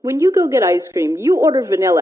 When you go get ice cream, you order vanilla.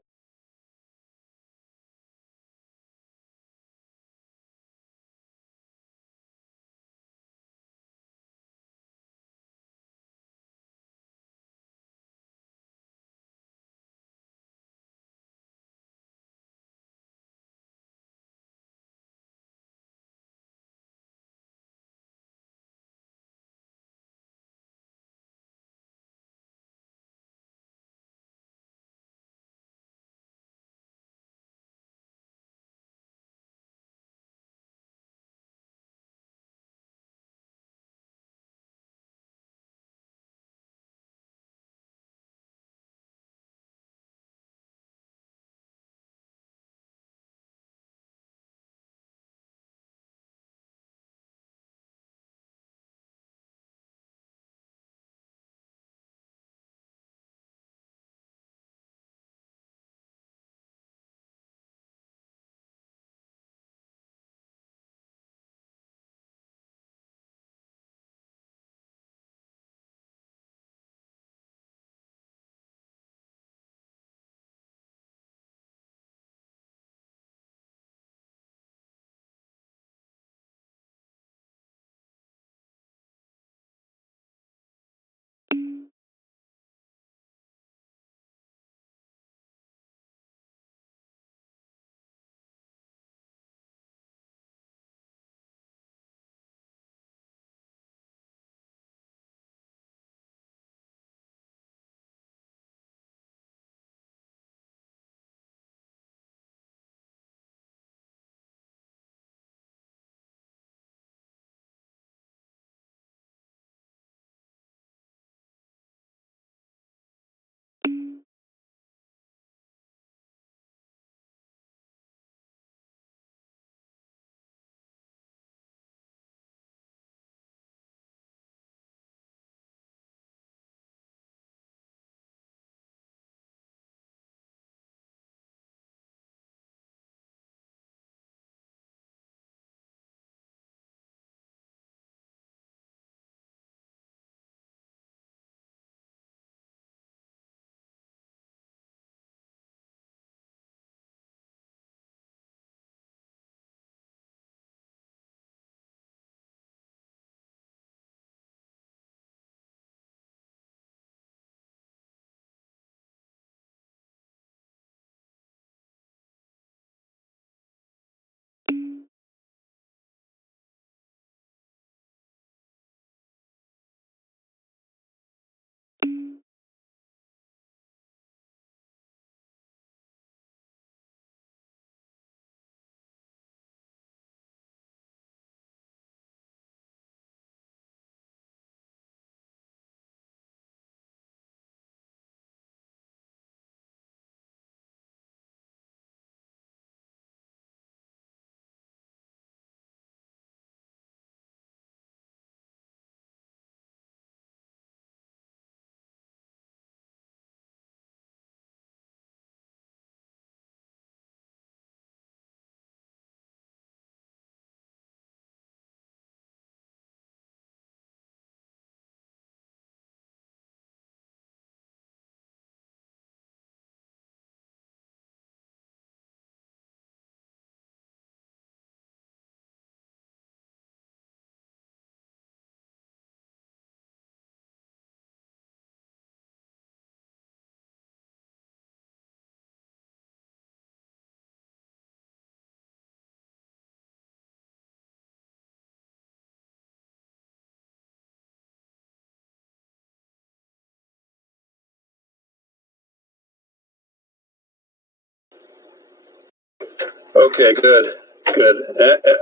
Okay, good.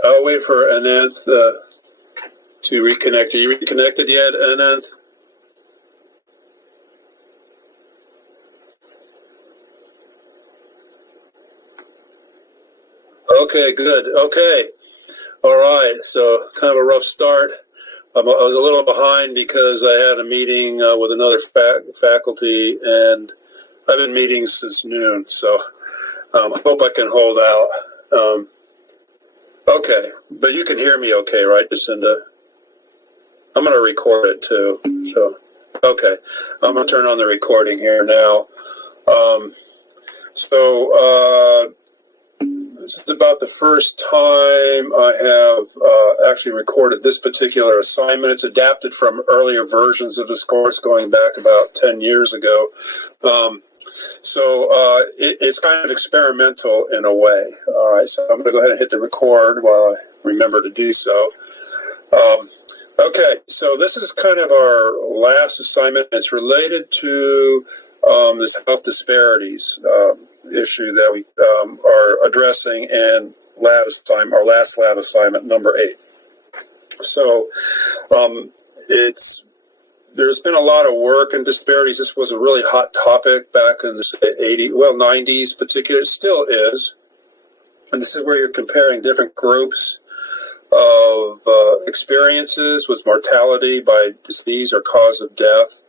I'll wait for Ananth to reconnect. Are you reconnected yet, Ananth? Okay, good. Okay. All right. So kind of a rough start. I was a little behind because I had a meeting with another faculty, and I've been meeting since noon. So I hope I can hold out. Okay, but you can hear me okay, right, Jacinda? I'm going to record it too. So, Okay, I'm going to turn on the recording here now. This is about the first time I have actually recorded this particular assignment. It's adapted from earlier versions of this course going back about 10 years ago. It's kind of experimental in a way. All right, so I'm going to go ahead and hit the record while I remember to do so. Okay, so this is kind of our last assignment. It's related to this health disparities issue that we are addressing in our last lab assignment, number 8. So there's been a lot of work in disparities. This was a really hot topic back in the 90s particularly. It still is. And this is where you're comparing different groups of experiences with mortality by disease or cause of death.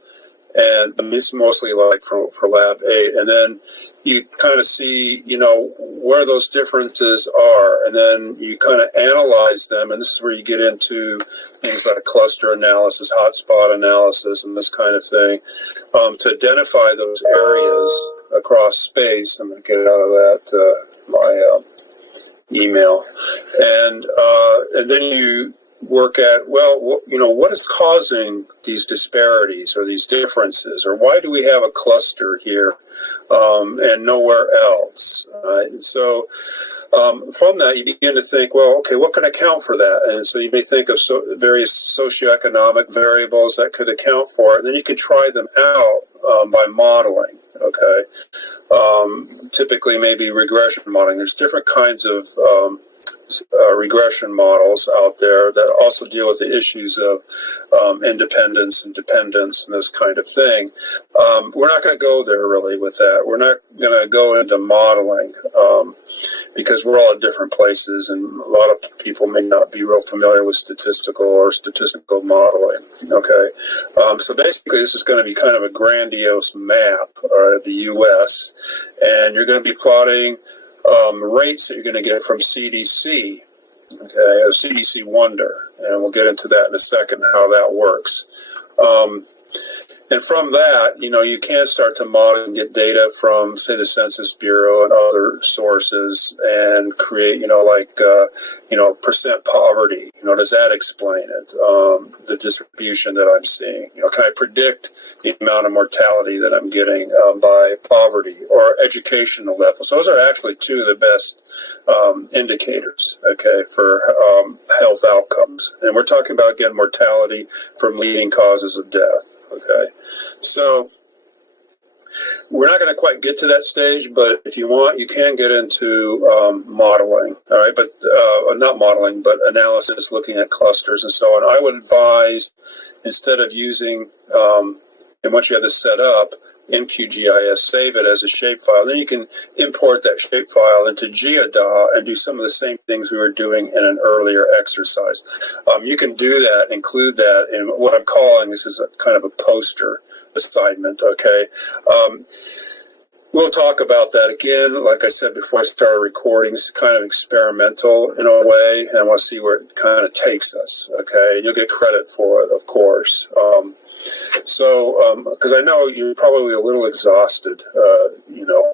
And this is mostly like for Lab 8. And then you kind of see, where those differences are. And then you kind of analyze them. And this is where you get into things like cluster analysis, hotspot analysis, and this kind of thing to identify those areas across space. I'm going to get out of that, my email. And then you work at, what is causing these disparities or these differences, or why do we have a cluster here and nowhere else? And so from that, you begin to think, what can account for that? And so you may think of various socioeconomic variables that could account for it, and then you can try them out by modeling. Okay, typically maybe regression modeling. There's different kinds of regression models out there that also deal with the issues of independence and dependence and this kind of thing. We're not going to go there really with that. We're not going to go into modeling because we're all at different places, and a lot of people may not be real familiar with statistical modeling. Okay, so basically this is going to be kind of a grandiose map of the U.S., and you're going to be plotting rates that you're going to get from CDC, okay, a CDC Wonder, and we'll get into that in a second, how that works. And from that, you can start to model and get data from, say, the Census Bureau and other sources and create, percent poverty. Does that explain it? The distribution that I'm seeing. Can I predict the amount of mortality that I'm getting by poverty or educational levels? Those are actually two of the best indicators, okay, for health outcomes. And we're talking about, again, mortality from leading causes of death. Okay, so we're not going to quite get to that stage, but if you want, you can get into modeling, all right, but not modeling, but analysis, looking at clusters and so on. I would advise, instead of using, and once you have this set up, in QGIS, save it as a shapefile. Then you can import that shapefile into GeoDA and do some of the same things we were doing in an earlier exercise. You can do that, include that in what I'm calling, this is a kind of a poster assignment, okay? We'll talk about that again. Like I said before I started recording, it's kind of experimental in a way, and I want to see where it kind of takes us, okay? And you'll get credit for it, of course. Because I know you're probably a little exhausted,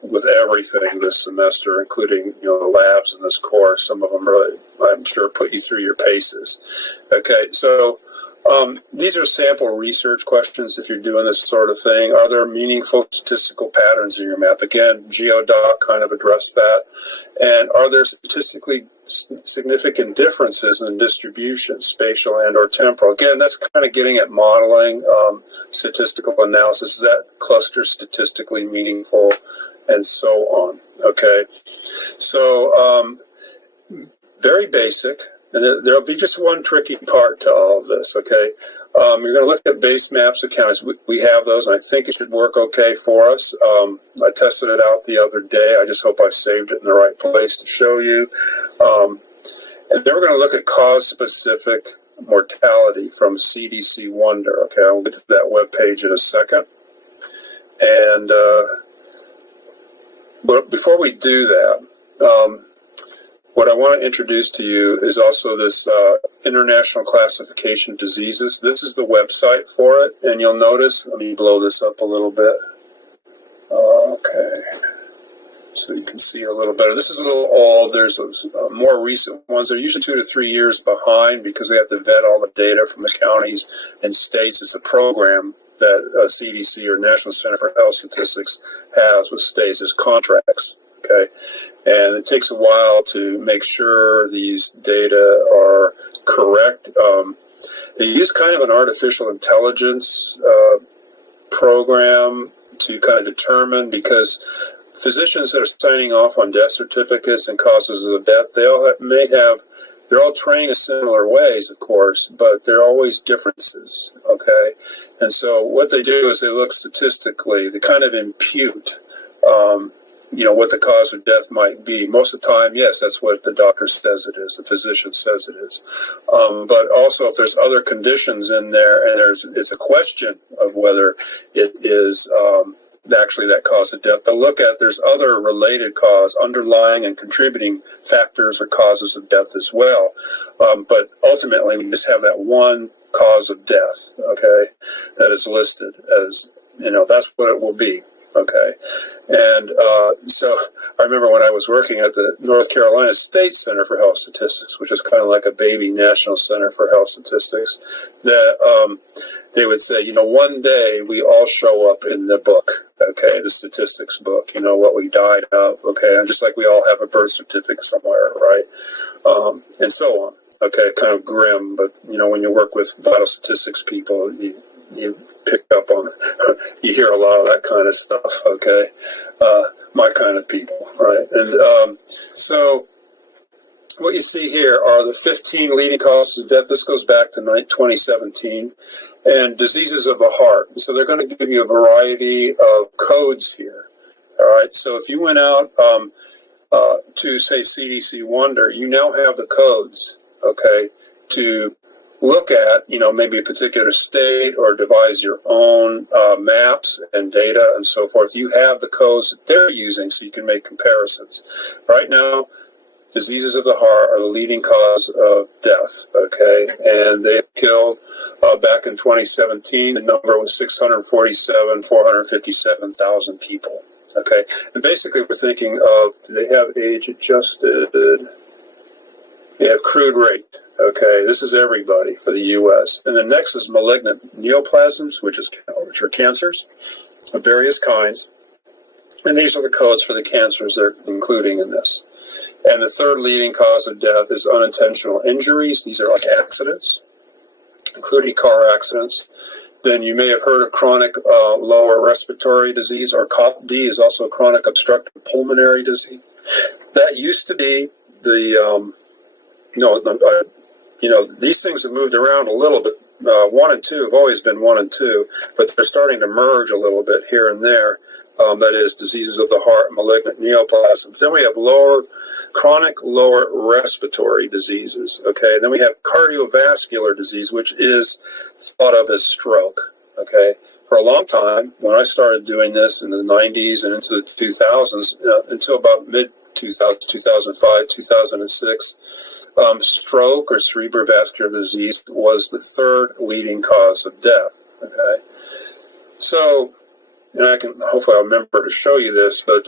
with everything this semester, including, the labs in this course. Some of them really, I'm sure, put you through your paces. Okay, so these are sample research questions if you're doing this sort of thing. Are there meaningful statistical patterns in your map? Again, GeoDoc kind of addressed that. And are there statistically significant differences in distribution, spatial and or temporal? Again, that's kind of getting at modeling, statistical analysis. Is that cluster statistically meaningful, and so on? Okay, so very basic, and there'll be just one tricky part to all of this. Okay, you're going to look at base maps of counties. We have those, and I think it should work okay for us. I tested it out the other day. I just hope I saved it in the right place to show you. And then we're going to look at cause-specific mortality from CDC Wonder. Okay, I'll get to that web page in a second. And but before we do that, what I want to introduce to you is also this International Classification Diseases. This is the website for it, and you'll notice, let me blow this up a little bit. Okay, so you can see a little better. This is a little old. There's more recent ones. They're usually 2 to 3 years behind because they have to vet all the data from the counties and states. It's a program that CDC, or National Center for Health Statistics, has with states as contracts. Okay, and it takes a while to make sure these data are correct. They use kind of an artificial intelligence program to kind of determine, because physicians that are signing off on death certificates and causes of death, they're all trained in similar ways, of course, but there are always differences. Okay, and so what they do is they look statistically, they kind of impute what the cause of death might be. Most of the time, yes, that's what the doctor says it is, the physician says it is. But also, if there's other conditions in there, and it's a question of whether it is actually that cause of death, they'll look at, there's other related cause, underlying and contributing factors or causes of death as well. But ultimately, we just have that one cause of death, okay, that is listed as, that's what it will be. Okay, and so I remember when I was working at the North Carolina State Center for Health Statistics, which is kind of like a baby National Center for Health Statistics, that they would say, one day we all show up in the book, okay, the statistics book, what we died of, okay, and just like we all have a birth certificate somewhere, right, and so on, okay, kind of grim, but, when you work with vital statistics people, you pick up on it. You hear a lot of that kind of stuff, okay? My kind of people, right? And so what you see here are the 15 leading causes of death. This goes back to 2017. And diseases of the heart. So they're going to give you a variety of codes here, all right? So if you went out to, say, CDC Wonder, you now have the codes, okay, to look at, maybe a particular state, or devise your own maps and data and so forth. You have the codes that they're using, so you can make comparisons. Right now, diseases of the heart are the leading cause of death, okay? And they've killed, back in 2017, the number was 457,000 people, okay? And basically, we're thinking of, do they have age adjusted? They have crude rate. Okay, this is everybody for the U.S. And the next is malignant neoplasms, which are cancers of various kinds. And these are the codes for the cancers they're including in this. And the third leading cause of death is unintentional injuries. These are like accidents, including car accidents. Then you may have heard of chronic lower respiratory disease, or COPD is also chronic obstructive pulmonary disease. That used to be the these things have moved around a little bit. 1 and 2 have always been 1 and 2, but they're starting to merge a little bit here and there. That is, diseases of the heart, malignant neoplasms. Then we have chronic lower respiratory diseases. Okay, and then we have cardiovascular disease, which is thought of as stroke. Okay, for a long time, when I started doing this in the 90s and into the 2000s, until about mid-2000, 2005, 2006. Stroke or cerebrovascular disease was the third leading cause of death. Okay, so, and hopefully I'll remember to show you this, but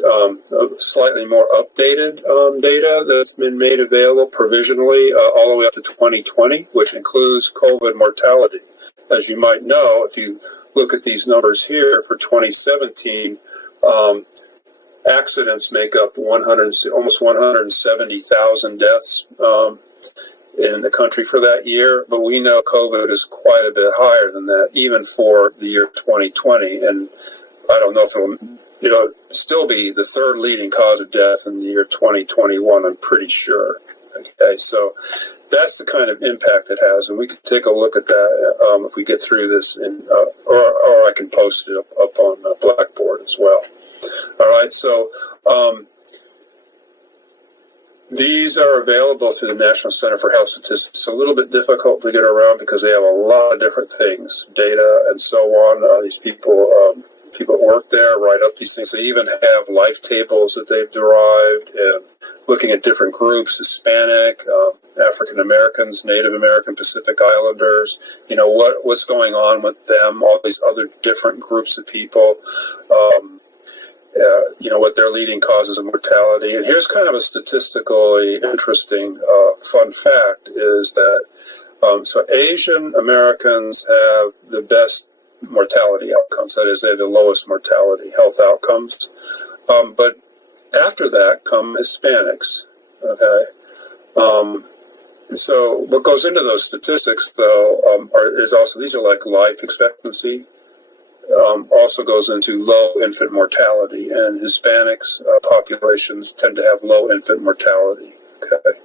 slightly more updated data that's been made available provisionally all the way up to 2020, which includes COVID mortality. As you might know, if you look at these numbers here for 2017, accidents make up almost 170,000 deaths in the country for that year, but we know COVID is quite a bit higher than that, even for the year 2020. And I don't know if it'll still be the third leading cause of death in the year 2021. I'm pretty sure. Okay, so that's the kind of impact it has, and we can take a look at that if we get through this, or I can post it up on Blackboard as well. All right, so these are available through the National Center for Health Statistics. It's a little bit difficult to get around because they have a lot of different things, data and so on. These people people that work there write up these things. They even have life tables that they've derived, and looking at different groups: Hispanic, African Americans, Native American, Pacific Islanders. What's going on with them? All these other different groups of people. What their leading causes of mortality. And here's kind of a statistically interesting fun fact is that so Asian Americans have the best mortality outcomes. That is, they have the lowest mortality health outcomes. But after that come Hispanics. Okay. So what goes into those statistics, though, is also, these are like life expectancy. Also goes into low infant mortality, and Hispanics populations tend to have low infant mortality, okay,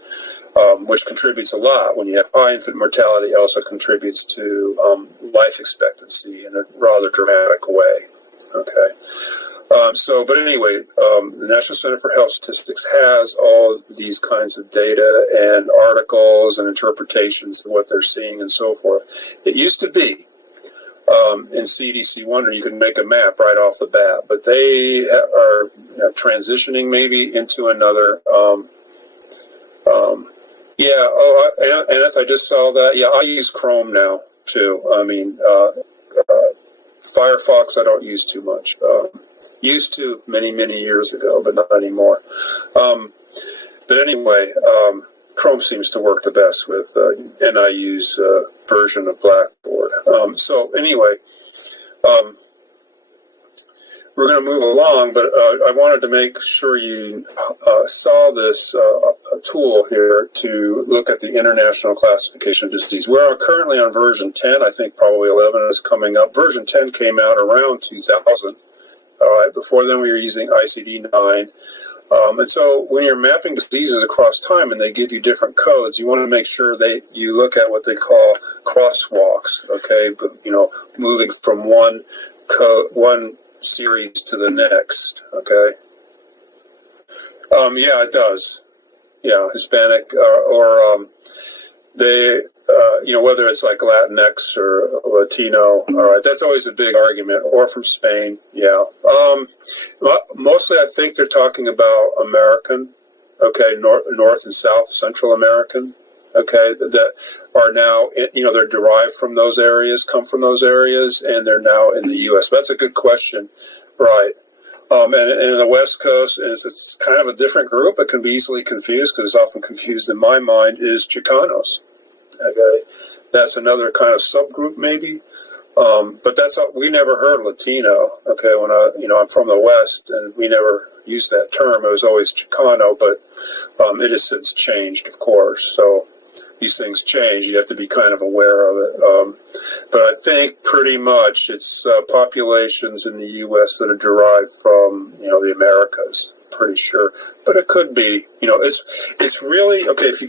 which contributes a lot. When you have high infant mortality, it also contributes to life expectancy in a rather dramatic way, okay. But anyway, the National Center for Health Statistics has all these kinds of data and articles and interpretations of what they're seeing and so forth. It used to be in CDC Wonder, you can make a map right off the bat, but they are transitioning maybe into another. Aneth, I just saw that. Yeah, I use Chrome now too. I mean, Firefox I don't use too much. Used to many years ago, but not anymore. But anyway, Chrome seems to work the best with NIU's version of Blackboard. So anyway, we're going to move along, but I wanted to make sure you saw this tool here to look at the International Classification of Disease. We're currently on version 10. I think probably 11 is coming up. Version 10 came out around 2000. All right, before then we were using ICD-9. And so when you're mapping diseases across time and they give you different codes, you want to make sure that you look at what they call crosswalks, okay? But, moving from one series to the next, okay? Yeah, it does. Yeah, Hispanic whether it's like Latinx or Latino, all right, that's always a big argument, or from Spain, yeah. Mostly I think they're talking about American, okay, North and South, Central American, okay, that are now, they're derived from those areas, come from those areas, and they're now in the U.S. That's a good question, right. And in the West Coast, and it's kind of a different group. It can be easily confused because it's often confused in my mind, is Chicanos. Okay, that's another kind of subgroup maybe, but we never heard Latino. Okay, when I'm from the West and we never used that term. It was always Chicano, but it has since changed, of course. So these things change. You have to be kind of aware of it. But I think pretty much it's populations in the U.S. that are derived from the Americas. Pretty sure, but it could be. It's really okay. If you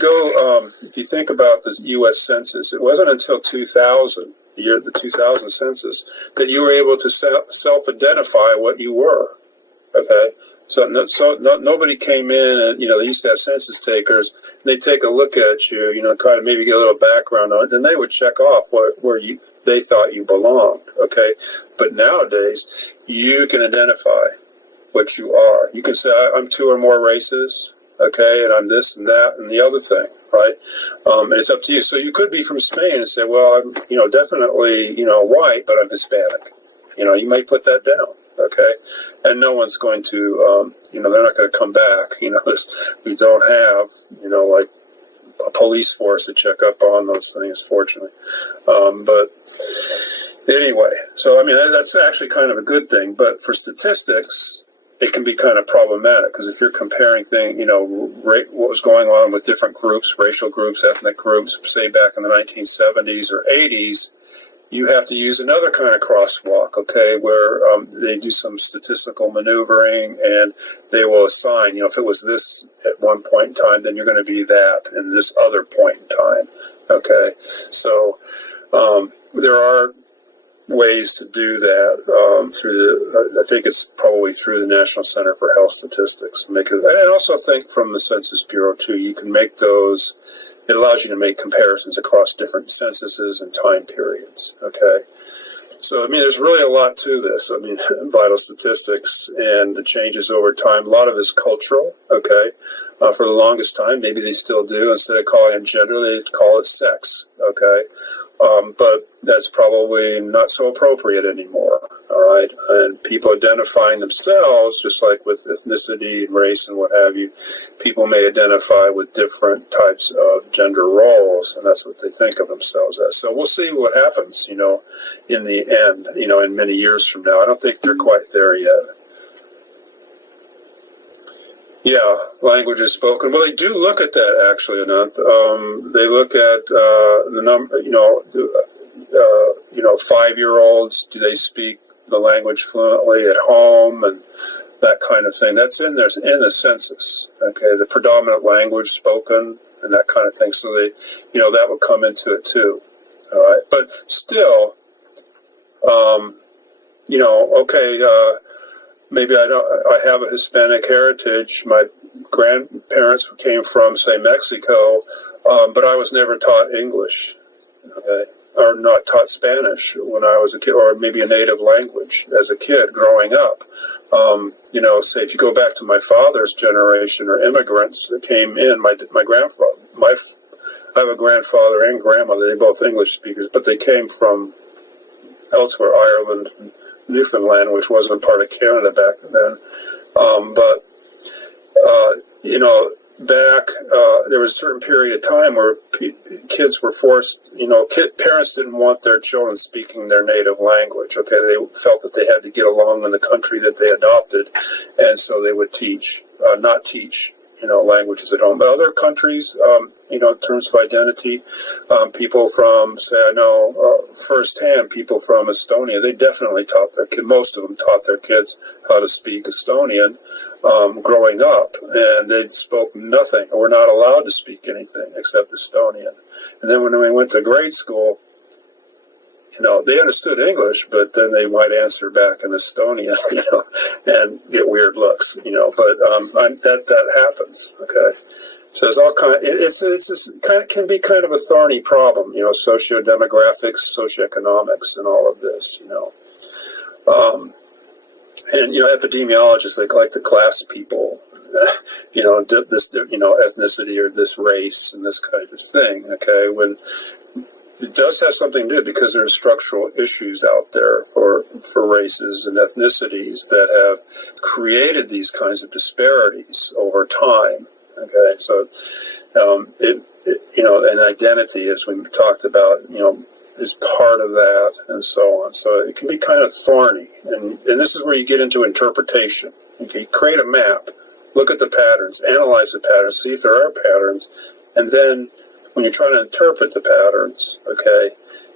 think about the U.S. Census, it wasn't until 2000, the 2000 census, that you were able to self-identify what you were. Okay, so nobody came in and they used to have census takers. And they'd take a look at you, kind of maybe get a little background on it, and they would check off where they thought you belonged. Okay, but nowadays you can identify what you are. You can say, I'm two or more races, okay, and I'm this and that and the other thing, right? And it's up to you. So you could be from Spain and say, well, I'm, definitely, white, but I'm Hispanic. You may put that down, okay? And no one's going to, they're not going to come back. We don't have, like a police force to check up on those things, fortunately. But anyway, so, that's actually kind of a good thing. But for statistics, it can be kind of problematic because if you're comparing things, what was going on with different groups, racial groups, ethnic groups, say back in the 1970s or 80s, you have to use another kind of crosswalk, okay, where they do some statistical maneuvering and they will assign, if it was this at one point in time, then you're going to be that in this other point in time, okay. So there are ways to do that I think it's probably through the National Center for Health Statistics. And also think from the Census Bureau too. You can make those. It allows you to make comparisons across different censuses and time periods. Okay. So, I mean, there's really a lot to this. I mean, vital statistics and the changes over time. A lot of it is cultural, okay? For the longest time, maybe they still do. Instead of calling it gender, they call it sex, okay? But that's probably not so appropriate anymore, all right? And people identifying themselves, just like with ethnicity, race, and what have you, people may identify with different types of gender roles, and that's what they think of themselves as. So we'll see what happens, you know, in the end, you know, in many years from now. I don't think they're quite there yet. Yeah, language is spoken. Well, they do look at that, actually, Anant. They look at the number, you know, 5-year-olds. Do they speak the language fluently at home and that kind of thing? That's in there in the census. Okay, the predominant language spoken and that kind of thing. So they, you know, that would come into it too. All right, but still, you know, okay. Maybe I have a Hispanic heritage. My grandparents came from, say, Mexico, but I was never taught English, okay, or not taught Spanish when I was a kid, or maybe a native language as a kid growing up. You know, say if you go back to my father's generation or immigrants that came in, my grandfather, I have a grandfather and grandmother, they're both English speakers, but they came from elsewhere, Ireland, Newfoundland, which wasn't a part of Canada back then. You know, back, there was a certain period of time where kids were forced, you know, parents didn't want their children speaking their native language, okay? They felt that they had to get along in the country that they adopted, and so they would not teach, you know, languages at home. But other countries, you know, in terms of identity, people from, say, I know firsthand, people from Estonia, they definitely taught their kids, most of them taught their kids how to speak Estonian growing up, and they spoke nothing, or were not allowed to speak anything except Estonian. And then when we went to grade school, you know, they understood English, but then they might answer back in Estonian, you know, and get weird looks, you know. But that happens, okay. So it's all kind. It can be kind of a thorny problem, you know, socio-demographics, socioeconomics, and all of this, you know. And you know, epidemiologists, they like to class people, you know, this, you know, ethnicity or this race and this kind of thing, okay. When it does have something to do, because there's structural issues out there for races and ethnicities that have created these kinds of disparities over time. Okay, so you know, and identity, as we talked about, you know, is part of that, and so on. So it can be kind of thorny, and this is where you get into interpretation. Okay, create a map, look at the patterns, analyze the patterns, see if there are patterns, and then when you're trying to interpret the patterns, okay,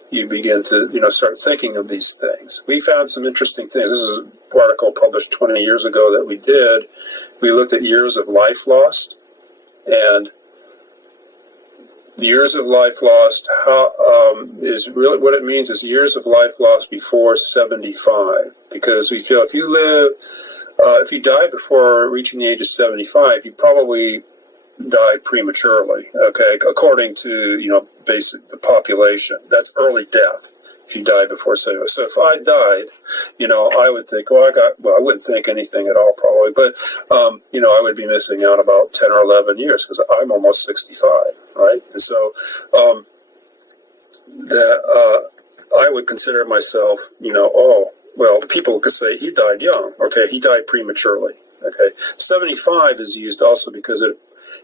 you begin to, you know, start thinking of these things. We found some interesting things. This is an article published 20 years ago that we did. We looked at years of life lost, and years of life lost, is really what it means is years of life lost before 75. Because we feel if you die before reaching the age of 75, you probably died prematurely, okay, according to, you know, the population. That's early death if you die before 75. So if I died, you know, I would think, I wouldn't think anything at all probably, but, you know, I would be missing out about 10 or 11 years because I'm almost 65, right? And so I would consider myself, you know, people could say he died young, okay, he died prematurely, okay. 75 is used also because it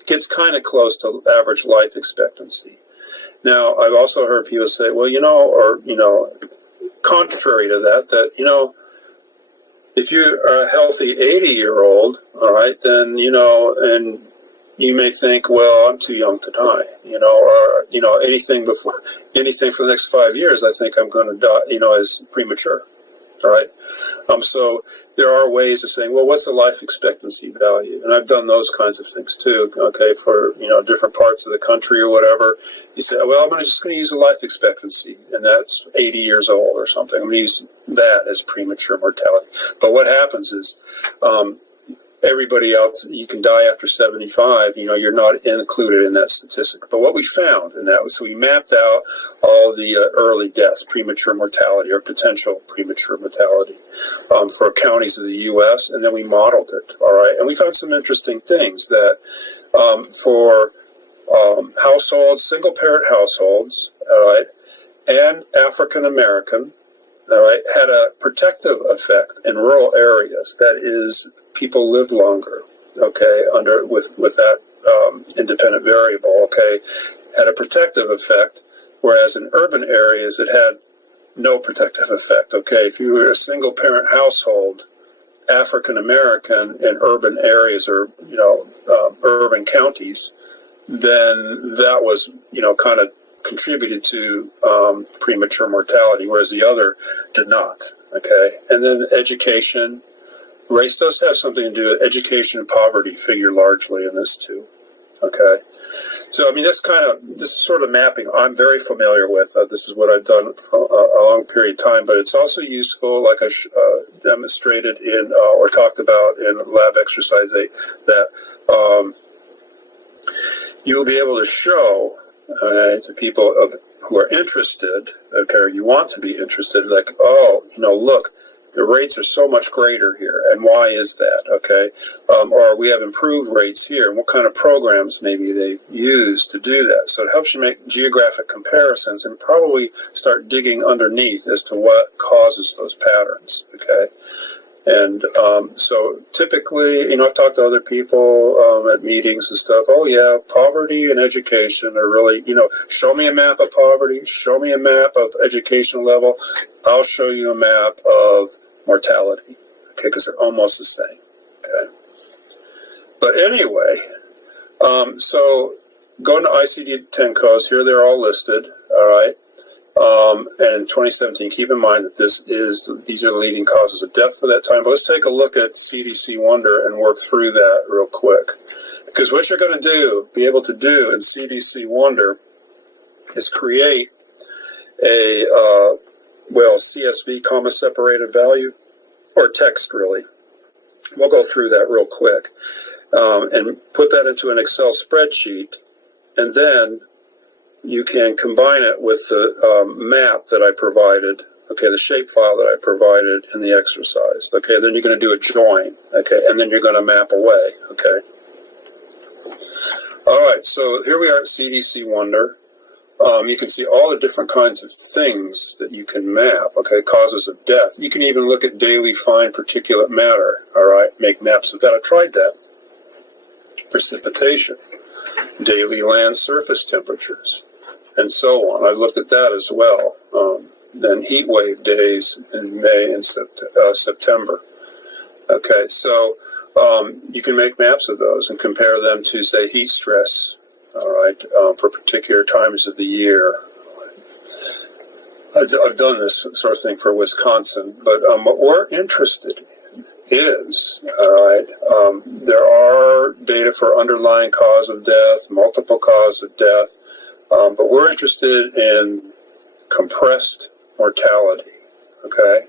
gets kind of close to average life expectancy. Now, I've also heard people say, well, you know, or, you know, contrary to that, you know, if you're a healthy 80-year-old, all right, then, you know, and you may think, well, I'm too young to die, you know, or, you know, anything for the next 5 years, I think I'm going to die, you know, is premature, all right? So there are ways of saying, well, what's the life expectancy value? And I've done those kinds of things too, okay, for, you know, different parts of the country or whatever. You say, well, I'm just going to use a life expectancy, and that's 80 years old or something. I'm going to use that as premature mortality. But what happens is everybody else, you can die after 75, you're not included in that statistic. But what we found in that was, so we mapped out all the early deaths, premature mortality or potential premature mortality for counties of the U.S., and then we modeled it, all right? And we found some interesting things that for households, single-parent households, all right, and African American, all right, had a protective effect in rural areas. That is, people lived longer, okay, with that independent variable, okay, had a protective effect, whereas in urban areas it had no protective effect, okay. If you were a single-parent household, African American in urban areas or, urban counties, then that was, kind of contributed to premature mortality, whereas the other did not, okay. And then education, race does have something to do with education and poverty figure largely in this too, okay. So, this is sort of mapping I'm very familiar with. This is what I've done for a long period of time, but it's also useful, like I demonstrated in, or talked about in lab exercise 8, that you'll be able to show to people who are interested, okay, or you want to be interested, like, look, the rates are so much greater here, and why is that, okay? Or we have improved rates here, and what kind of programs maybe they use to do that. So it helps you make geographic comparisons and probably start digging underneath as to what causes those patterns, okay? And so typically, I've talked to other people at meetings and stuff. Oh, yeah, poverty and education are really, show me a map of poverty, show me a map of education level, I'll show you a map of mortality, okay, because they're almost the same, okay. But anyway, so going to ICD-10 codes, here they're all listed, all right. And in 2017, keep in mind that these are the leading causes of death for that time. But let's take a look at CDC Wonder and work through that real quick. Because what you're going to be able to do in CDC Wonder is create a, CSV, comma separated value, or text really. We'll go through that real quick. And put that into an Excel spreadsheet, and then you can combine it with the map that I provided, okay, the shapefile that I provided in the exercise, okay, then you're going to do a join, okay, and then you're going to map away, okay. All right, so here we are at CDC Wonder. You can see all the different kinds of things that you can map, okay, causes of death. You can even look at daily fine particulate matter, all right, make maps of that. I tried that. Precipitation, daily land surface temperatures, and so on. I've looked at that as well. Then heat wave days in May and September. Okay, so you can make maps of those and compare them to, say, heat stress, all right, for particular times of the year. I've done this sort of thing for Wisconsin, but what we're interested in is, all right, there are data for underlying cause of death, multiple cause of death, but we're interested in compressed mortality, okay?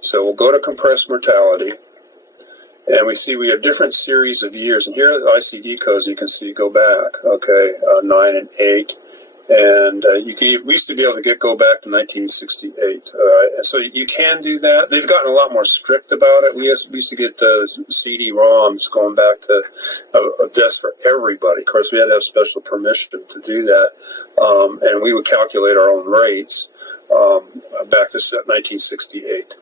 So we'll go to compressed mortality, and we have different series of years, and here are the ICD codes you can see go back, okay, 9 and 8. And we used to be able to go back to 1968. And so you can do that. They've gotten a lot more strict about it. We used to get CD-ROMs going back to deaths for everybody. Of course, we had to have special permission to do that. And we would calculate our own rates back to 1968.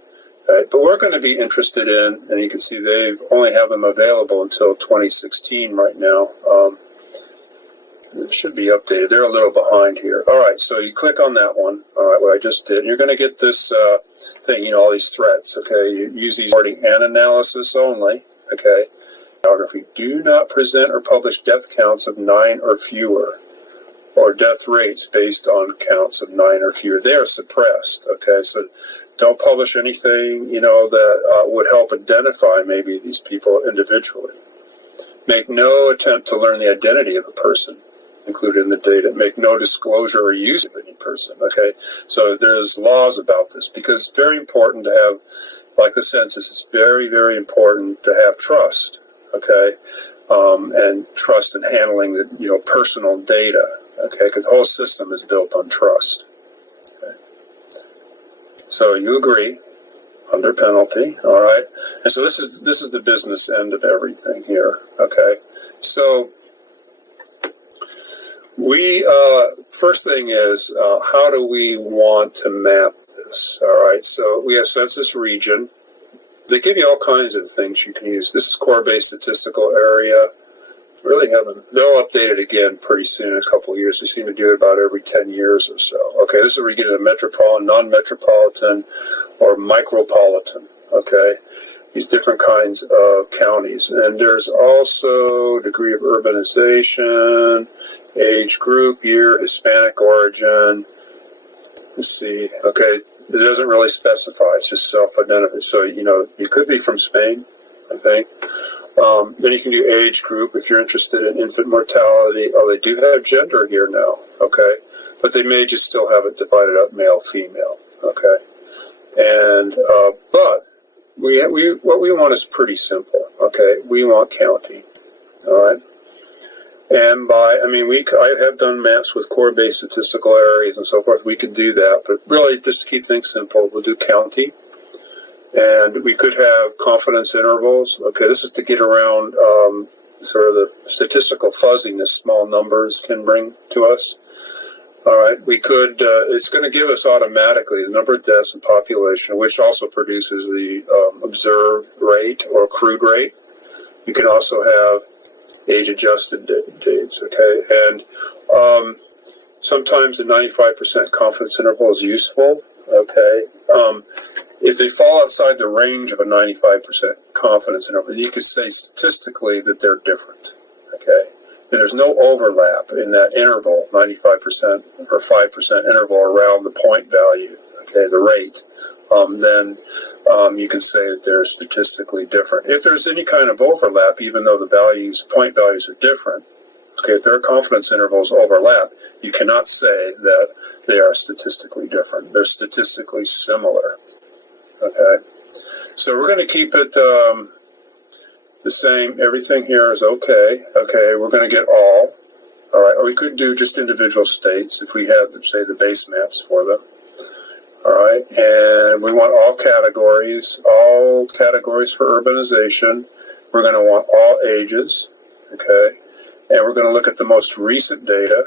Right? But we're going to be interested in, and you can see they've only have them available until 2016 right now. It should be updated. They're a little behind here. All right, so you click on that one. All right, what I just did. And you're going to get this thing, all these threats, okay? You use these reporting and analysis only, okay? Geography. Do not present or publish death counts of 9 or fewer, or death rates based on counts of 9 or fewer. They are suppressed, okay? So don't publish anything, that would help identify maybe these people individually. Make no attempt to learn the identity of a person included in the data. Make no disclosure or use of any person, okay? So there's laws about this because it's very important to have, like the census, it's very, very important to have trust, okay, and trust in handling the personal data, okay, because the whole system is built on trust. Okay. So you agree under penalty, all right, and so this is the business end of everything here, okay. So we first thing is how do we want to map this? All right, so we have Census Region. They give you all kinds of things you can use. This is core-based statistical area. Really haven't. They'll update it again pretty soon in a couple of years. They seem to do it about every 10 years or so. Okay, this is where you get into metropolitan, non-metropolitan, or micropolitan. Okay, these different kinds of counties. And there's also degree of urbanization, age group, year, Hispanic origin. Let's see. Okay, it doesn't really specify. It's just self-identify. So, you could be from Spain, I think. Then you can do age group if you're interested in infant mortality. Oh, they do have gender here now, okay? But they may just still have it divided up male, female, okay? And, but what we want is pretty simple, okay? We want county, all right? And I have done maps with core-based statistical areas and so forth. We could do that, but really, just to keep things simple, we'll do county. And we could have confidence intervals. Okay, this is to get around sort of the statistical fuzziness small numbers can bring to us. All right, we could, it's going to give us automatically the number of deaths and population, which also produces the observed rate or accrued rate. You can also have age-adjusted dates, okay? And sometimes the 95% confidence interval is useful, okay? If they fall outside the range of a 95% confidence interval, you could say statistically that they're different, okay? And there's no overlap in that interval, 95% or 5% interval around the point value, okay, the rate. Then you can say that they're statistically different. If there's any kind of overlap, even though the point values are different, okay, if their confidence intervals overlap, you cannot say that they are statistically different. They're statistically similar, okay? So we're going to keep it the same. Everything here is okay. Okay, we're going to get all right, or we could do just individual states if we have, say, the base maps for them. All right, and we want all categories for urbanization. We're going to want all ages, okay, and we're going to look at the most recent data.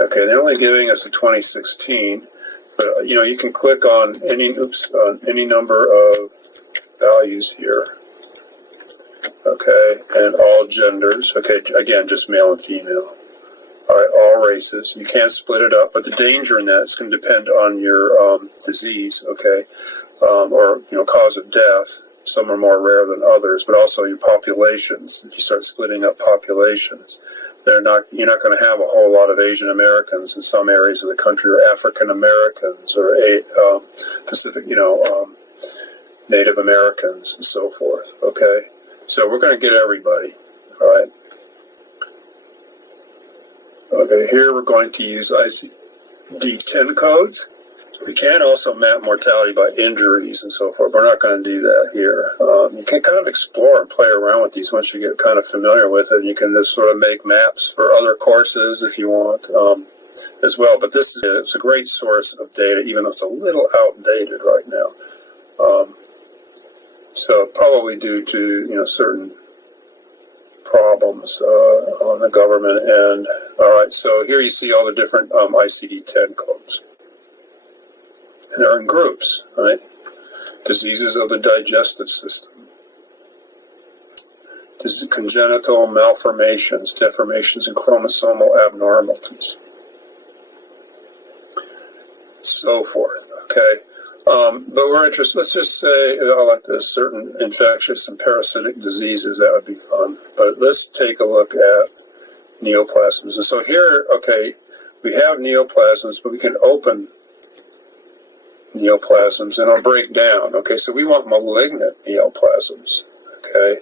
Okay, they're only giving us a 2016, but you can click on any number of values here. Okay, and all genders. Okay, again, just male and female. All right, all races. You can't split it up, but the danger in that is going to depend on your disease, okay, or cause of death. Some are more rare than others, but also your populations. If you start splitting up populations, you're not going to have a whole lot of Asian Americans in some areas of the country, or African Americans, or Pacific, Native Americans, and so forth. Okay, so we're going to get everybody. All right. Okay, here we're going to use ICD-10 codes. We can also map mortality by injuries and so forth. We're not going to do that here. You can kind of explore and play around with these once you get kind of familiar with it. You can just sort of make maps for other courses if you want as well. But it's a great source of data, even though it's a little outdated right now. So probably due to certain problems on the government end. All right, so here you see all the different ICD-10 codes. And they're in groups, right? Diseases of the digestive system. Congenital malformations, deformations, and chromosomal abnormalities. So forth, okay? But we're interested, let's just say, like this, certain infectious and parasitic diseases, that would be fun. But let's take a look at neoplasms. And so here, okay, we have neoplasms, but we can open neoplasms and I'll break down. Okay, so we want malignant neoplasms, okay?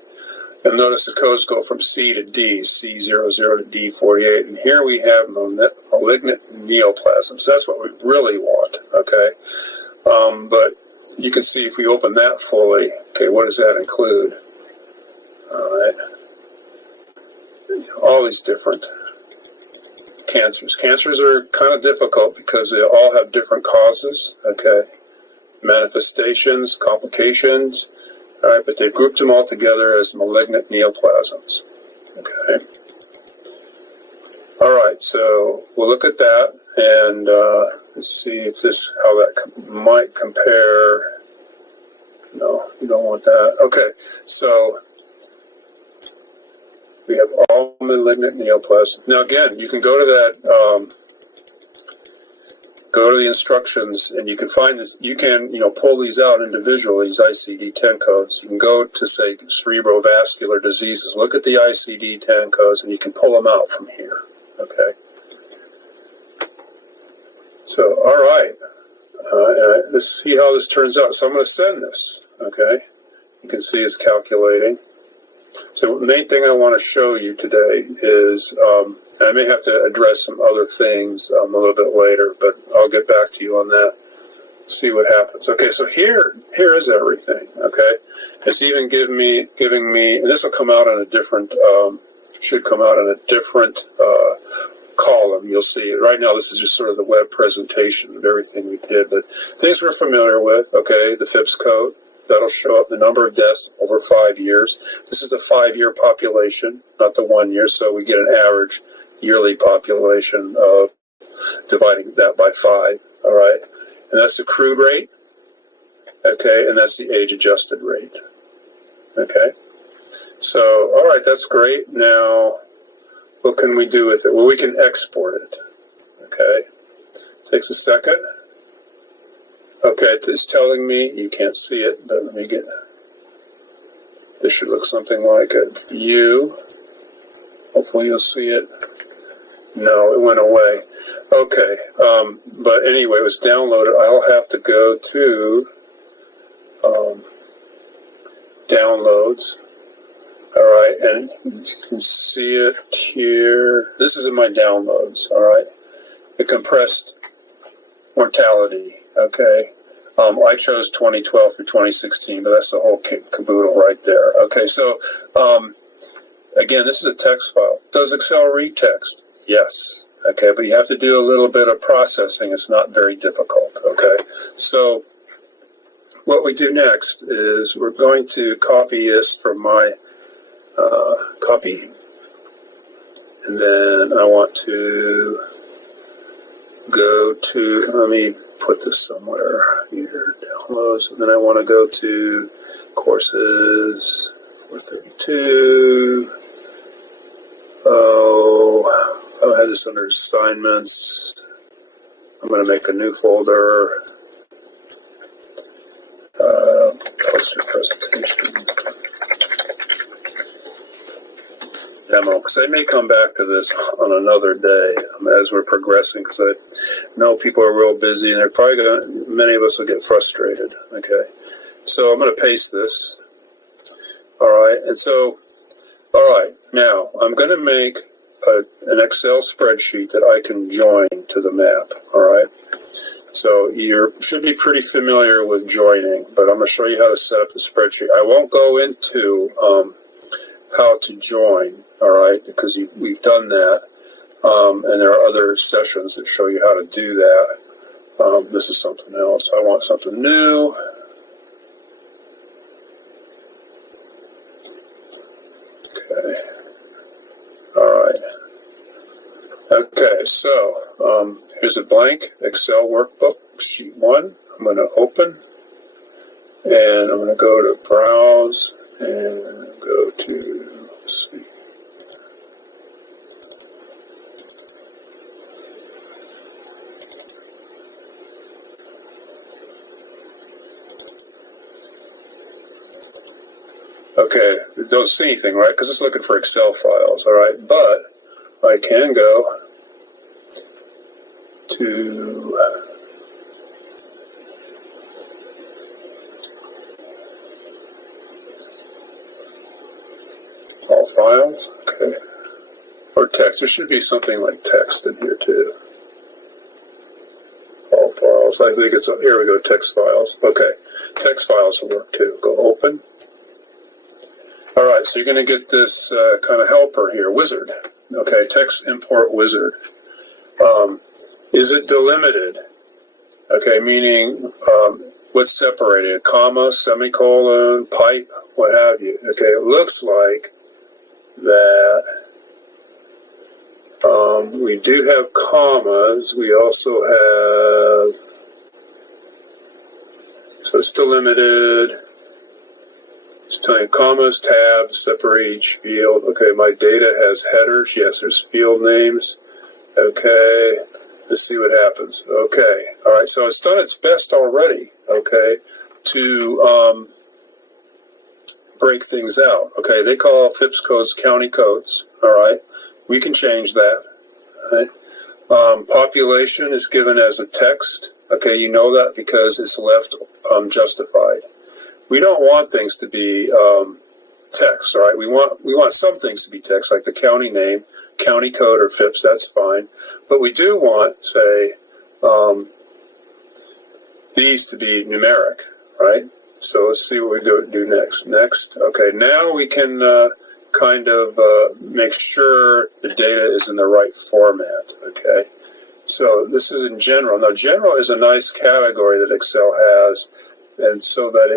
And notice the codes go from C to D, C00 to D48. And here we have malignant neoplasms. That's what we really want, okay? But you can see if we open that fully, okay, what does that include? All right. All these different cancers. Cancers are kind of difficult because they all have different causes, okay? Manifestations, complications, all right, but they've grouped them all together as malignant neoplasms, okay? All right, so we'll look at that and let's see if how that might compare. No, you don't want that. Okay, so we have all malignant neoplasms. Now again, you can go to that, go to the instructions, and you can find this. You can, pull these out individually. These ICD-10 codes. You can go to say cerebrovascular diseases. Look at the ICD-10 codes, and you can pull them out from here. Okay. So, all right. Let's see how this turns out. So I'm going to send this. Okay. You can see it's calculating. So the main thing I want to show you today is, and I may have to address some other things a little bit later, but I'll get back to you on that. See what happens. Okay, so here is everything. Okay, it's even giving me, and this will come out in a different, should come out in a different column. You'll see it. Right now, this is just sort of the web presentation of everything we did, but things we're familiar with. Okay, the Phipps code. That'll show up the number of deaths over 5 years. This is the 5-year population, not the 1 year, so we get an average yearly population of dividing that by 5, all right? And that's the crude rate, okay, and that's the age-adjusted rate, okay? So, all right, that's great. Now, what can we do with it? Well, we can export it, okay? Takes a second. Okay, it's telling me, you can't see it, but let me get, this should look something like a view. Hopefully you'll see it. No, it went away. Okay, but anyway, it was downloaded. I'll have to go to downloads. All right, and you can see it here. This is in my downloads, all right? The compressed mortality. Okay, I chose 2012 through 2016, but that's the whole caboodle right there. Okay, so again, this is a text file. Does Excel read text? Yes. Okay, but you have to do a little bit of processing. It's not very difficult. Okay, so what we do next is we're going to copy this from my copy, and then I want to go to, let me put this somewhere here, downloads, and then I want to go to courses 432. I'll have this under assignments. I'm going to make a new folder. Poster presentation. Demo, because I may come back to this on another day as we're progressing, because I know people are real busy and they're probably going to, many of us will get frustrated. Okay, so I'm going to paste this. All right, and so, all right, now I'm going to make an Excel spreadsheet that I can join to the map. All right, so you should be pretty familiar with joining, but I'm going to show you how to set up the spreadsheet. I won't go into how to join. All right, because we've done that, and there are other sessions that show you how to do that. This is something else. I want something new. Okay. All right. Okay, so here's a blank Excel workbook, sheet 1. I'm going to open, and I'm going to go to Browse, and go to, let's see. Okay, don't see anything, right? Because it's looking for Excel files, all right? But I can go to all files, okay, or text. There should be something like text in here too. All files. I think it's here. We go. Text files. Okay, text files will work too. Go open. All right, so you're going to get this kind of helper here, wizard. Okay, text import wizard. Is it delimited? Okay, meaning what's separated? Comma, semicolon, pipe, what have you. Okay, it looks like that we do have commas. We also have, so it's delimited. It's telling you commas, tabs, separate each field. Okay, my data has headers. Yes, there's field names. Okay, let's see what happens. Okay, all right, so it's done its best already, okay, to break things out. Okay, they call FIPS codes county codes, all right. We can change that, right? Population is given as a text. Okay, you know that because it's left justified. We don't want things to be text, all right? We want some things to be text, like the county name, county code, or FIPS. That's fine. But we do want, say, these to be numeric, right? So let's see what we do next. Next, okay. Now we can kind of make sure the data is in the right format. Okay. So this is in general. Now, general is a nice category that Excel has. And so that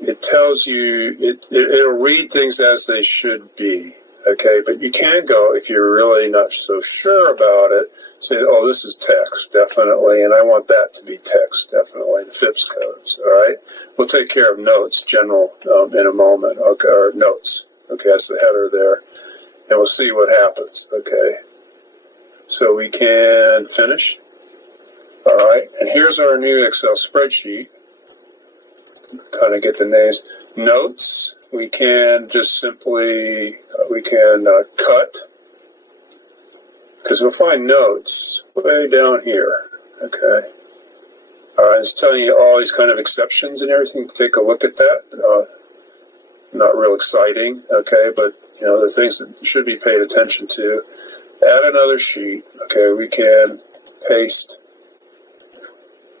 it tells you, it'll read things as they should be, okay? But you can go, if you're really not so sure about it, say, oh, this is text, definitely, and I want that to be text, definitely, the FIPS codes, all right? We'll take care of notes, general, in a moment, okay, or notes, okay, that's the header there, and we'll see what happens, okay? So we can finish. All right, and here's our new Excel spreadsheet. Kind of get the names. Notes, we can just simply, cut, because we'll find notes way down here, okay? All right, it's telling you all these kind of exceptions and everything. Take a look at that. Not real exciting, okay, but, you know, the things that should be paid attention to. Add another sheet, okay, we can paste.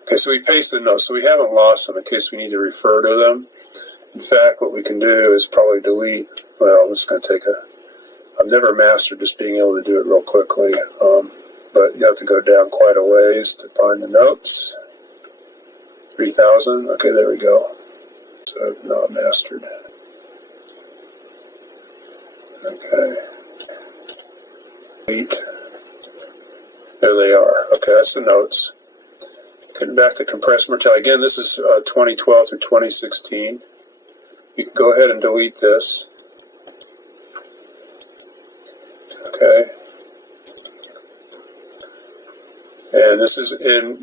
Okay, so we paste the notes, so we haven't lost them in case we need to refer to them. In fact, what we can do is probably delete, well, I'm just going to take I've never mastered just being able to do it real quickly, but you have to go down quite a ways to find the notes. 3,000, okay, there we go. So not mastered. Okay. Delete. There they are. Okay, that's the notes. Getting back to compressed mortality. Again, this is 2012 through 2016. You can go ahead and delete this. Okay. And this is in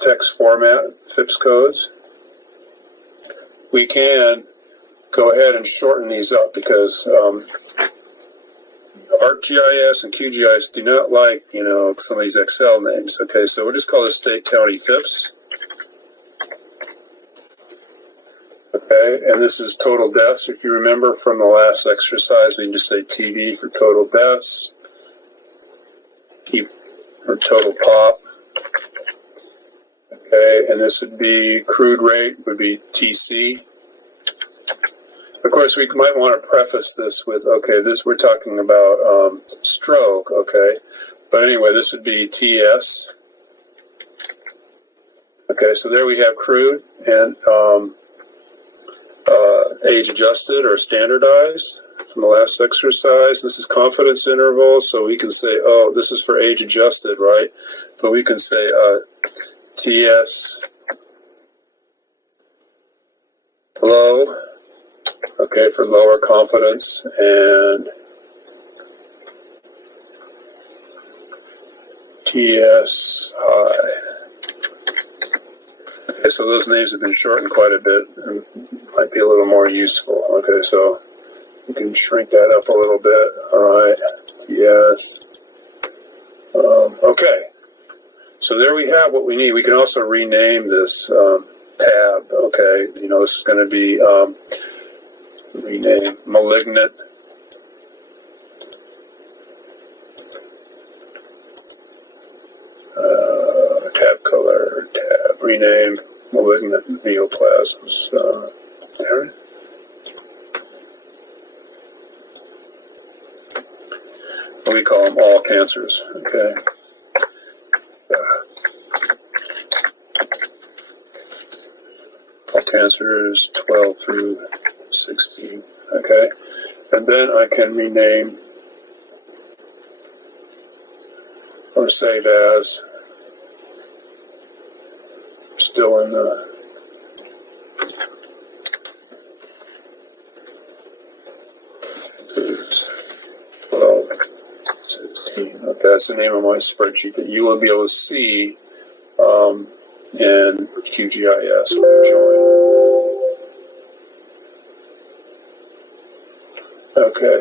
text format, FIPS codes. We can go ahead and shorten these up because ArcGIS and QGIS do not like, you know, some of these Excel names. Okay, so we'll just call this state county FIPS. Okay, and this is total deaths. If you remember from the last exercise, we can just say TD for total deaths. Or total pop. Okay, and this would be crude rate, would be TC. Of course, we might want to preface this with, okay, this we're talking about stroke, okay. But anyway, this would be TS. Okay, so there we have crude and age adjusted or standardized from the last exercise. This is confidence interval, so we can say, oh, this is for age adjusted, right? But we can say TS low, okay, for lower confidence, and TS high. Okay, so those names have been shortened quite a bit and might be a little more useful. Okay, so we can shrink that up a little bit. All right, TS. Okay, so there we have what we need. We can also rename this tab. Okay, you know, this is going to be rename Malignant tab color, tab rename Malignant Neoplasms. There. We call them all cancers, okay? All cancers 12 through 16, okay? And then I can rename or save as, still in the 12, 16. Okay, that's the name of my spreadsheet that you will be able to see in QGIS when you join. Okay.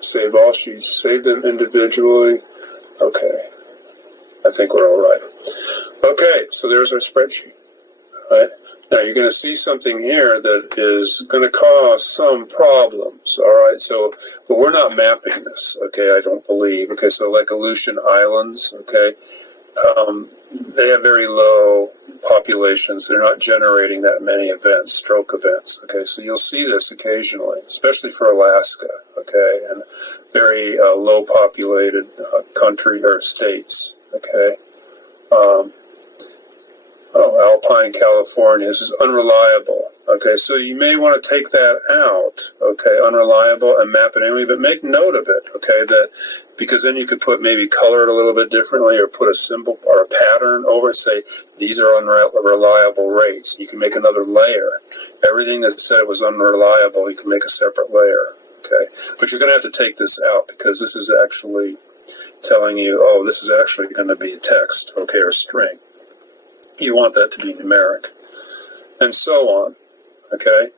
Save all sheets. Save them individually. Okay. I think we're all right. Okay, so there's our spreadsheet. All right. Now you're going to see something here that is going to cause some problems. All right. So, but we're not mapping this. Okay, I don't believe. Okay, so like Aleutian Islands. Okay, they have very low populations. They're not generating that many events, stroke events. Okay, so you'll see this occasionally, especially for Alaska. Okay, and very low populated country or states. Okay. Alpine, California. This is unreliable. Okay, so you may want to take that out. Okay, unreliable, and map it anyway, but make note of it. Okay, that because then you could put maybe color it a little bit differently, or put a symbol or a pattern over it. Say these are unreliable rates. You can make another layer. Everything that said it was unreliable, you can make a separate layer. Okay, but you're going to have to take this out because this is actually telling you, oh, this is actually going to be text, okay, or string. You want that to be numeric, and so on, okay?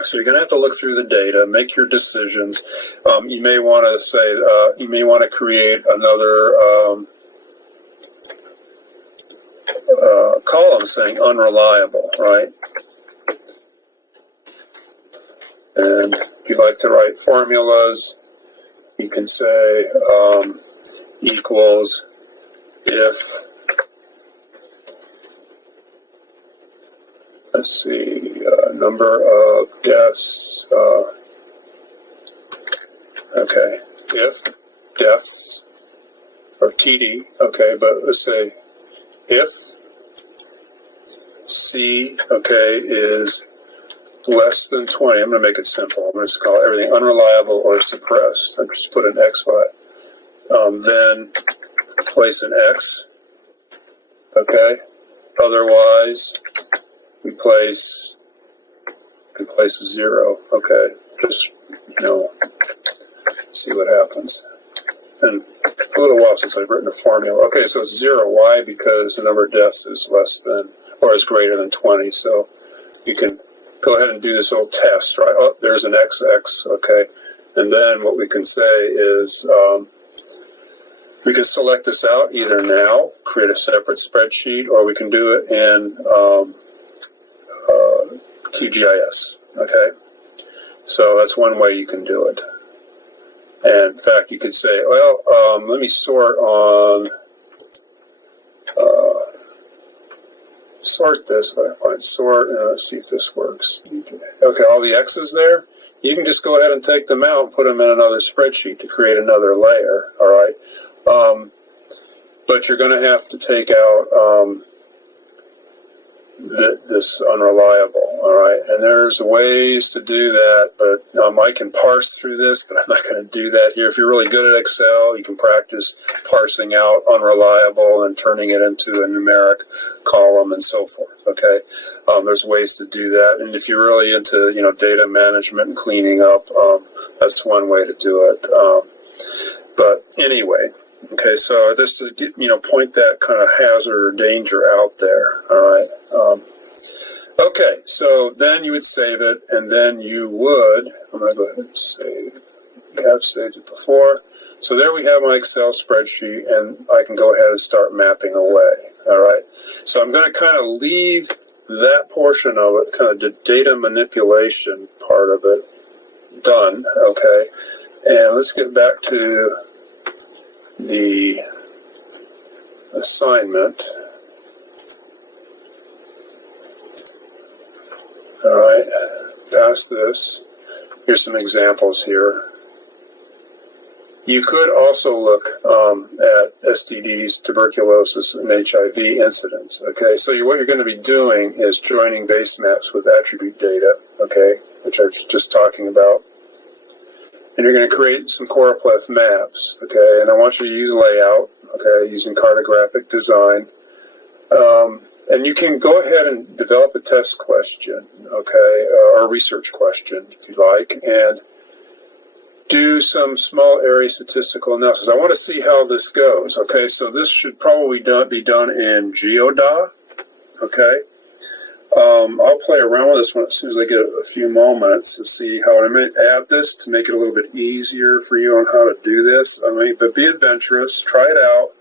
So you're going to have to look through the data, make your decisions. You may want to say, you may want to create another column saying unreliable, right? And if you like to write formulas, you can say equals if, let's see, number of deaths, okay, if deaths, or TD, okay, but let's say if C, okay, is less than 20, I'm going to make it simple, I'm going to just call everything unreliable or suppressed, and just put an X by it, then place an X, okay, otherwise, we place a 0, okay, just, see what happens. And a little while since I've written a formula. Okay, so it's 0. Why? Because the number of deaths is less than, or is greater than 20, so you can go ahead and do this little test, right? Oh, there's an XX, okay, and then what we can say is, we can select this out either now, create a separate spreadsheet, or we can do it in QGIS, okay? So that's one way you can do it. And in fact, you could say, well, let me sort on, sort this, if I find sort, let's see if this works. Okay, all the X's there, you can just go ahead and take them out and put them in another spreadsheet to create another layer, all right? But you're going to have to take out this unreliable, all right? And there's ways to do that, but I can parse through this, but I'm not going to do that here. If you're really good at Excel, you can practice parsing out unreliable and turning it into a numeric column and so forth, okay? There's ways to do that, and if you're really into, data management and cleaning up, that's one way to do it. But anyway, okay, so this is, point that kind of hazard or danger out there, all right? Okay, so then you would save it, and then you would, I'm going to go ahead and save, you have saved it before. So there we have my Excel spreadsheet, and I can go ahead and start mapping away, all right? So I'm going to kind of leave that portion of it, kind of the data manipulation part of it, done, okay? And let's get back to the assignment. All right, pass this. Here's some examples here. You could also look at STDs, tuberculosis, and HIV incidence. Okay, so what you're going to be doing is joining base maps with attribute data, okay, which I was just talking about. And you're going to create some choropleth maps, okay, and I want you to use layout, okay, using cartographic design. And you can go ahead and develop a test question, okay, or a research question, if you like, and do some small area statistical analysis. I want to see how this goes, okay, so this should probably be done in GeoDA, okay. I'll play around with this one as soon as I get a few moments to see how I may add this to make it a little bit easier for you on how to do this. I mean, but be adventurous, try it out.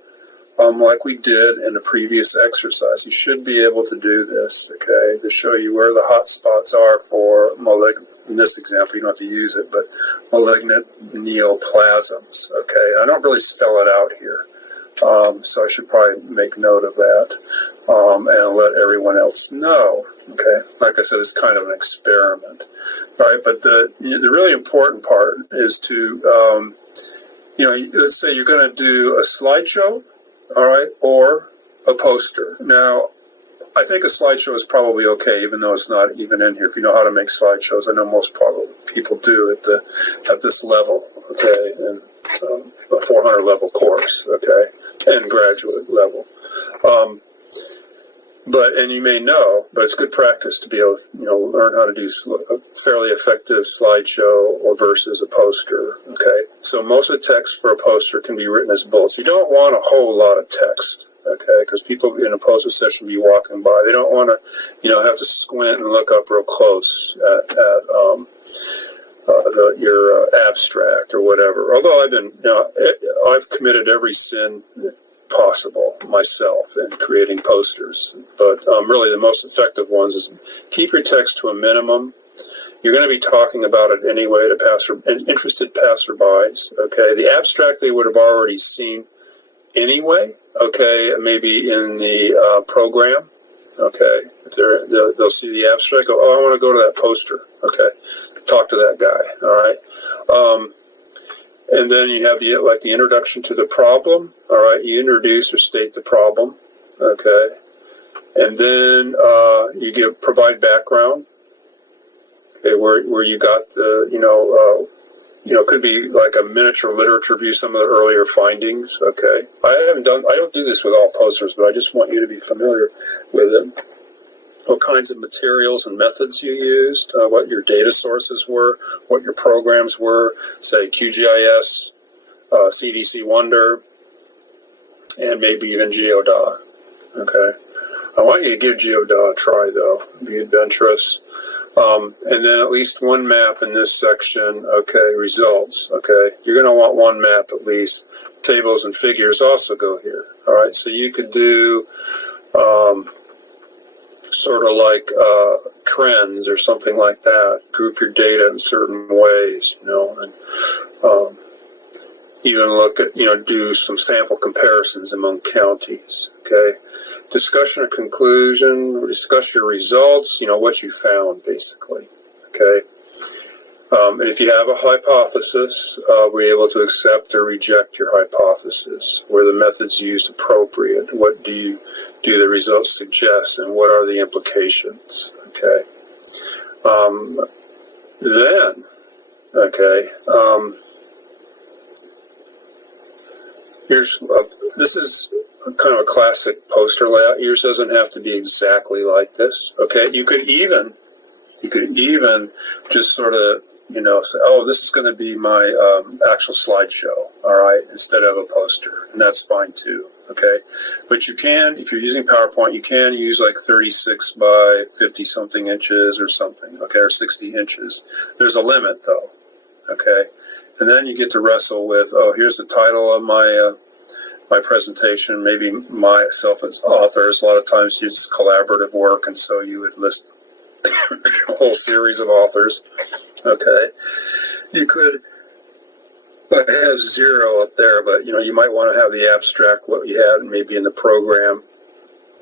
Like we did in the previous exercise. You should be able to do this, okay, to show you where the hot spots are for malignant, in this example, you don't have to use it, but malignant neoplasms, okay. I don't really spell it out here, so I should probably make note of that and let everyone else know, okay. Like I said, it's kind of an experiment, right, but the really important part is to, let's say you're going to do a slideshow, all right, or a poster. Now, I think a slideshow is probably okay, even though it's not even in here. If you know how to make slideshows, I know most people do at this level, okay, and a 400 level course, okay, and graduate level. And you may know, but it's good practice to be able to, learn how to do a fairly effective slideshow or versus a poster, okay? So most of the text for a poster can be written as bullets. You don't want a whole lot of text, okay? Because people in a poster session be walking by. They don't want to, have to squint and look up real close at your abstract or whatever. Although I've committed every sin possible myself in creating posters, but really the most effective ones is keep your text to a minimum. You're going to be talking about it anyway to interested passerbys, okay. The abstract they would have already seen anyway, okay, maybe in the program, okay. They'll see the abstract, go, oh, I want to go to that poster, okay, talk to that guy, all right. And then you have the introduction to the problem. All right, you introduce or state the problem. Okay, and then you provide background. Okay, where you got the could be like a miniature literature review, some of the earlier findings. Okay, I don't do this with all posters, but I just want you to be familiar with it. What kinds of materials and methods you used, what your data sources were, what your programs were, say QGIS, CDC Wonder, and maybe even GeoDA, okay? I want you to give GeoDA a try, though. Be adventurous. And then at least one map in this section, okay, results, okay? You're going to want one map at least. Tables and figures also go here, all right? So you could do sort of like trends or something like that. Group your data in certain ways, and even look at, do some sample comparisons among counties, okay? Discussion or conclusion, discuss your results, what you found, basically, okay? And if you have a hypothesis, we're able to accept or reject your hypothesis. Were the methods used appropriate? What do the results suggest, and what are the implications? Okay. This is kind of a classic poster layout. Yours doesn't have to be exactly like this. Okay. You could even just sort of say, oh, this is going to be my actual slideshow, all right, instead of a poster, and that's fine too, okay? But you can, if you're using PowerPoint, you can use like 36 by 50-something inches or something, okay, or 60 inches. There's a limit, though, okay? And then you get to wrestle with, oh, here's the title of my presentation, maybe myself as authors. A lot of times it's collaborative work, and so you would list a whole series of authors. Okay, you could have 0 up there, but you might want to have the abstract, what you had maybe in the program,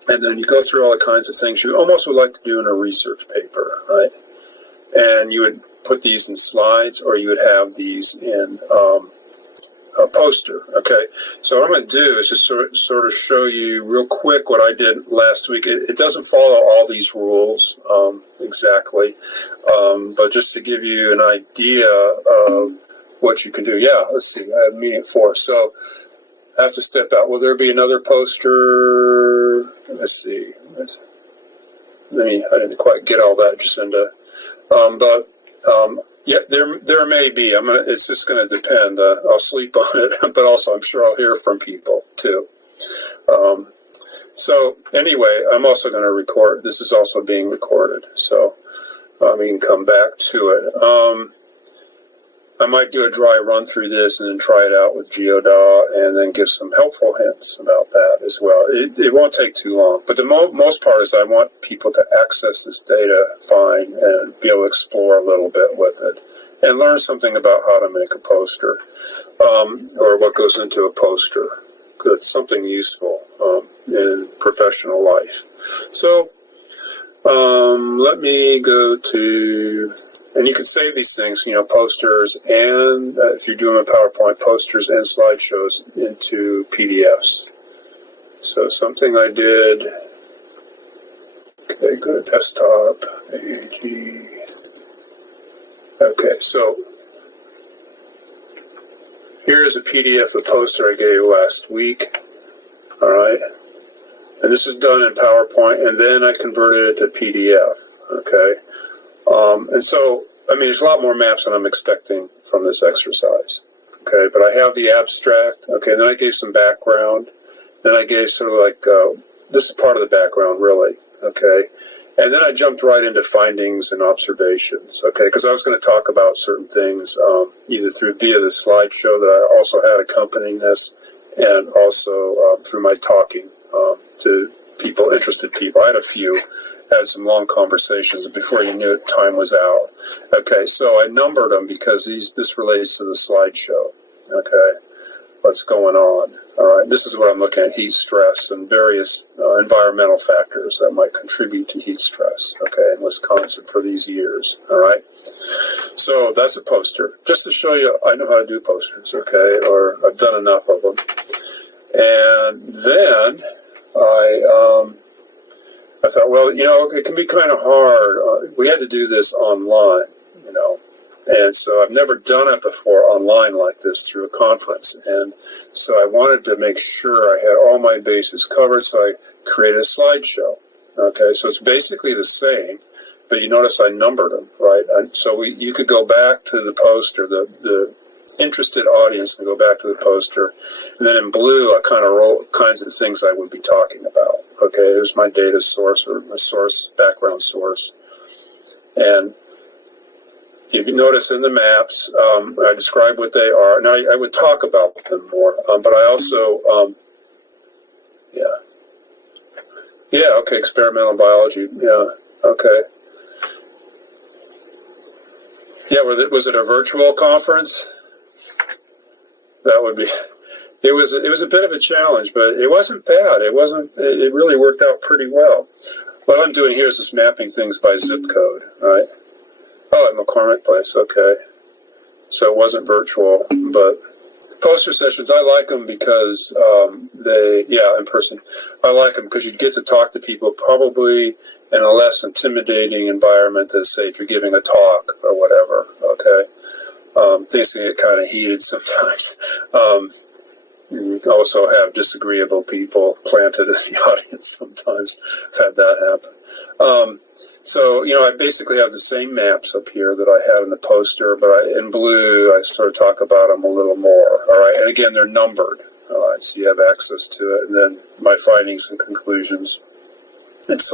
and then you go through all the kinds of things you almost would like to do in a research paper, right? And you would put these in slides, or you would have these in a poster. Okay, so what I'm going to do is just sort of show you real quick what I did last week. It doesn't follow all these rules exactly, but just to give you an idea of what you can do. Yeah, let's see, I have a meeting at 4, so I have to step out. Will there be another poster? Let's see. I didn't quite get all that, Jacinda. Yeah, there may be. It's just going to depend. I'll sleep on it, but also I'm sure I'll hear from people too. So anyway, I'm also going to record. This is also being recorded, so we can come back to it. I might do a dry run through this and then try it out with Geoda, and then give some helpful hints about that as well. It won't take too long, but the most part is I want people to access this data fine and be able to explore a little bit with it and learn something about how to make a poster, or what goes into a poster. It's something useful in professional life. So let me go to... And you can save these things, posters, and if you're doing a PowerPoint, posters and slideshows into PDFs. So something I did, okay, go to desktop, AG. Okay, so here's a PDF of the poster I gave last week, all right? And this was done in PowerPoint, and then I converted it to PDF, okay? And so, there's a lot more maps than I'm expecting from this exercise, okay? But I have the abstract, okay? And then I gave some background. Then I gave sort of like, this is part of the background, really, okay? And then I jumped right into findings and observations, okay? Because I was going to talk about certain things, either via the slideshow that I also had accompanying this, and also through my talking to people, interested people. I had a few. Had some long conversations, and before you knew it, time was out. Okay, so I numbered them because this relates to the slideshow. Okay, what's going on? All right, this is what I'm looking at: heat stress and various environmental factors that might contribute to heat stress. Okay, in Wisconsin for these years. All right, so that's a poster, just to show you I know how to do posters. Okay, or I've done enough of them, and then I thought, well, it can be kind of hard. We had to do this online, and so I've never done it before online like this through a conference. And so I wanted to make sure I had all my bases covered, so I created a slideshow. Okay, so it's basically the same, but you notice I numbered them, right? So you could go back to the poster, the interested audience can go back to the poster, and then in blue I kind of wrote kinds of things I would be talking about. Okay, here's my data source, or my source, background source. And if you notice in the maps, I describe what they are. Now, I would talk about them more, but I also, okay, experimental biology, okay. Yeah, was it a virtual conference? That would be... It was a bit of a challenge, but it wasn't bad. It really worked out pretty well. What I'm doing here is just mapping things by zip code, right? Oh, at McCormick Place, okay. So it wasn't virtual, but poster sessions, I like them because in person. I like them because you get to talk to people probably in a less intimidating environment than, say, if you're giving a talk or whatever, okay? Things can get kind of heated sometimes. You also have disagreeable people planted in the audience sometimes. I've had that happen. So, I basically have the same maps up here that I have in the poster, but in blue, I sort of talk about them a little more. All right, and again, they're numbered. All right, so you have access to it, and then my findings and conclusions, and so on.